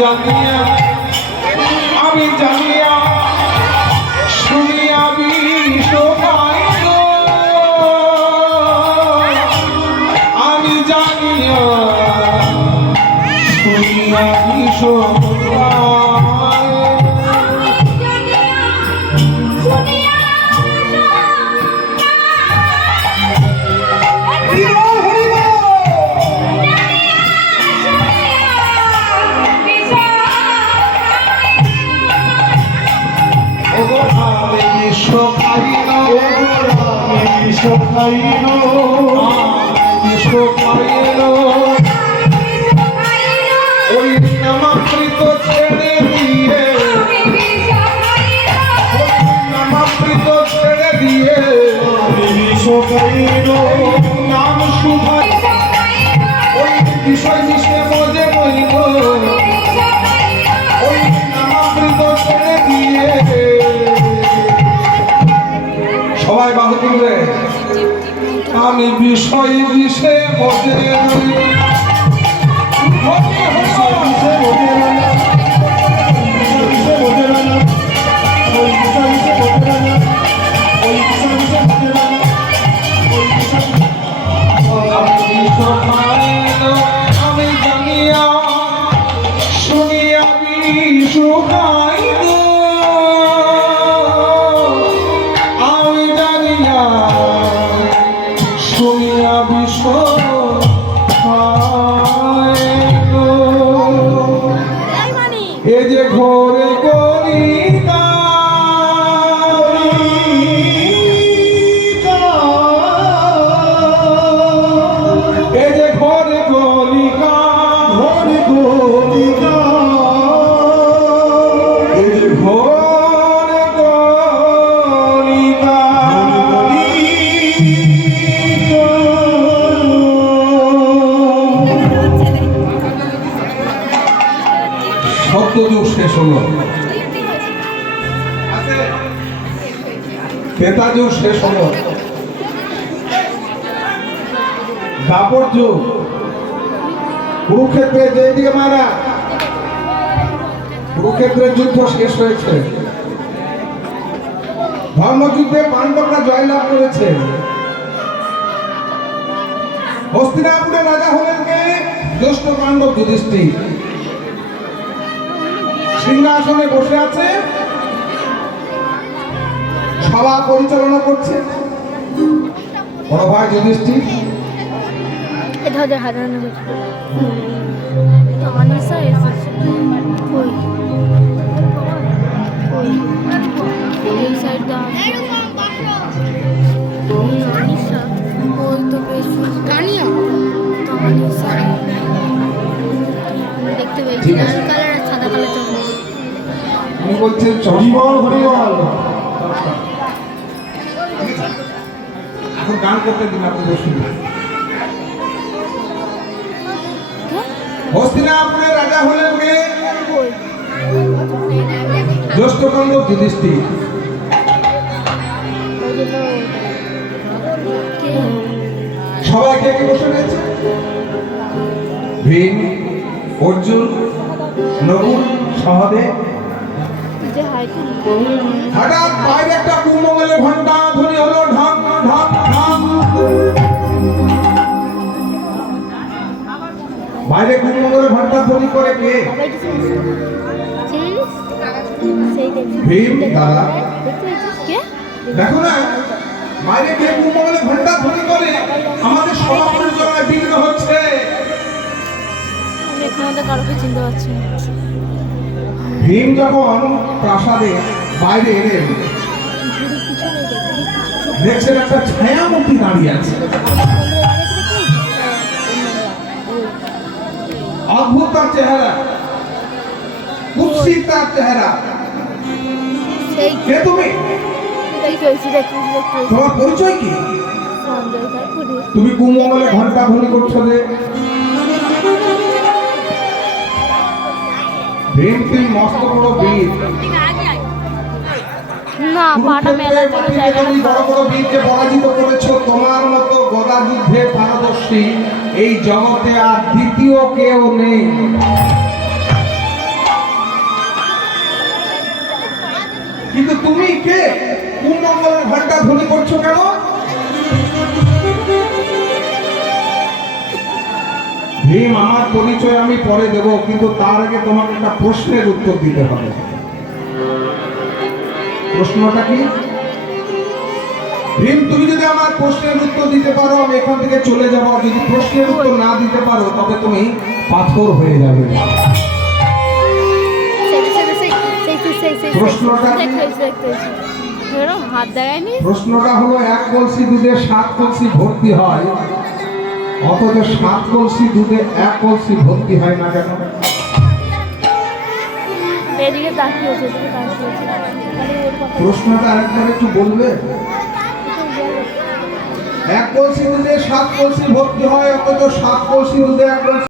জানিয়া শুনিয়া বিষ খাই গো, আমি জানিয়া শুনিয়া বিষ ওই নামাকৃত ছেড়ে দিয়ে, নামাকৃত ছেড়ে দিয়ে নাম শুভাই ওই বিষয় মিশে মজে মইল, ওই নামাকৃত ছেড়ে দিয়ে। সবাই বাহু তুলবে। আমি বিষয় বিষে মজে আমি জানিয়া শুনিয়া বিষ খাই গো, আমি জানিয়া শুনিয়া বিষ খাই গো। এ যে ঘরে কলিকা, এ যে ঘরে কলিকা, ঘরে কলিকা, এ যে ঘরে কলিকা, সত্যযুগ শেষ হলো, ত্রেতা যুগ শেষ হলো, দাপর যুগ, কুরুক্ষেত্রে যেদিকে মারা, কুরুক্ষেত্রের যুদ্ধ শেষ হয়েছে, ধর্মযুদ্ধে পাণ্ডবরা জয়লাভ করেছে। হস্তিনাপুরের রাজা হলেন কে? জ্যেষ্ঠ পাণ্ডব যুধিষ্ঠির। সিংহাসনে বসে আছে, সভা পরিচালনা করছে বড় ভাই যুধিষ্ঠির। উনি বলছেন হরিবল হরিবল। এখন গান করতে দিন আপনাদের শুনে। হস্তিনাপুরের রাজা হলেন কে? জ্যেষ্ঠ পাণ্ডব যুধিষ্ঠির। সবাই কে কে বসে রয়েছে? ভীম, অর্জুন, নকুল, সহদেব। হঠাৎ বাইরে একটা কুম্ভমেলে ঘন্টা ধ্বনি হলো, ঢাক ঢাক ঢাক। বাইরে কুম্ভমেলে ঘন্টা ধ্বনি করে কে? ভীম দাদা। দেখো না, বাইরে কে কুম্ভমেলে ঘন্টা ধ্বনি করে? আমাদের সভা পরিচালনায় বিঘ্ন হচ্ছে। কারোকে চিনতে পারছি না। ভীম যখন প্রাসাদে বাইরে এলেন, দেখছেন একটা ছায়ামূর্তি দাঁড়িয়ে আছে। অদ্ভুত তার চেহারা, কুৎসিত তার চেহারা। কে তুমি? তোমার পরিচয় কি? তুমি কুম্ভমেলে ঘন্টা ধ্বনি করছো যে? ভীম তুই মস্ত বড় বীর, না পাটা মেলা চলে যায় না। বড় বড় বীরকে পরাজিত করেছো, তোমার মতো গদা যুদ্ধে পারদর্শী এই জগতে আর দ্বিতীয় কেউ নেই। কিন্তু তুমি কে? কোন মঙ্গলের ঘন্টা ধ্বনি করছো কেন? ভীম, আমার পরিচয় আমি পরে দেব, কিন্তু তার আগে তোমাকে একটা প্রশ্নের উত্তর দিতে হবে। প্রশ্নটা কি? ভীম, তুমি যদি আমার প্রশ্নের উত্তর দিতে পারো আমি এখান থেকে চলে যাব, আর যদি প্রশ্নের উত্তর না দিতে পারো তবে তুমি পাথর হয়ে যাবে। প্রশ্নটা কি? হাত দেখায়নি। প্রশ্নটা হলো, এক কলসি দুধে 7 কলসি ভর্তি হয়, অথচ 7 কলসি দুধে 1 কলসি ভর্তি হয় না কেন? এদিকে তাকিয়েছে, এদিকে তাকিয়েছে। প্রশ্নটা আরেকবার একটু বলবে? 1 কলসি দুধে 7 কলসি ভর্তি হয়, অথচ 7 কলসি দুধে 1 কলসি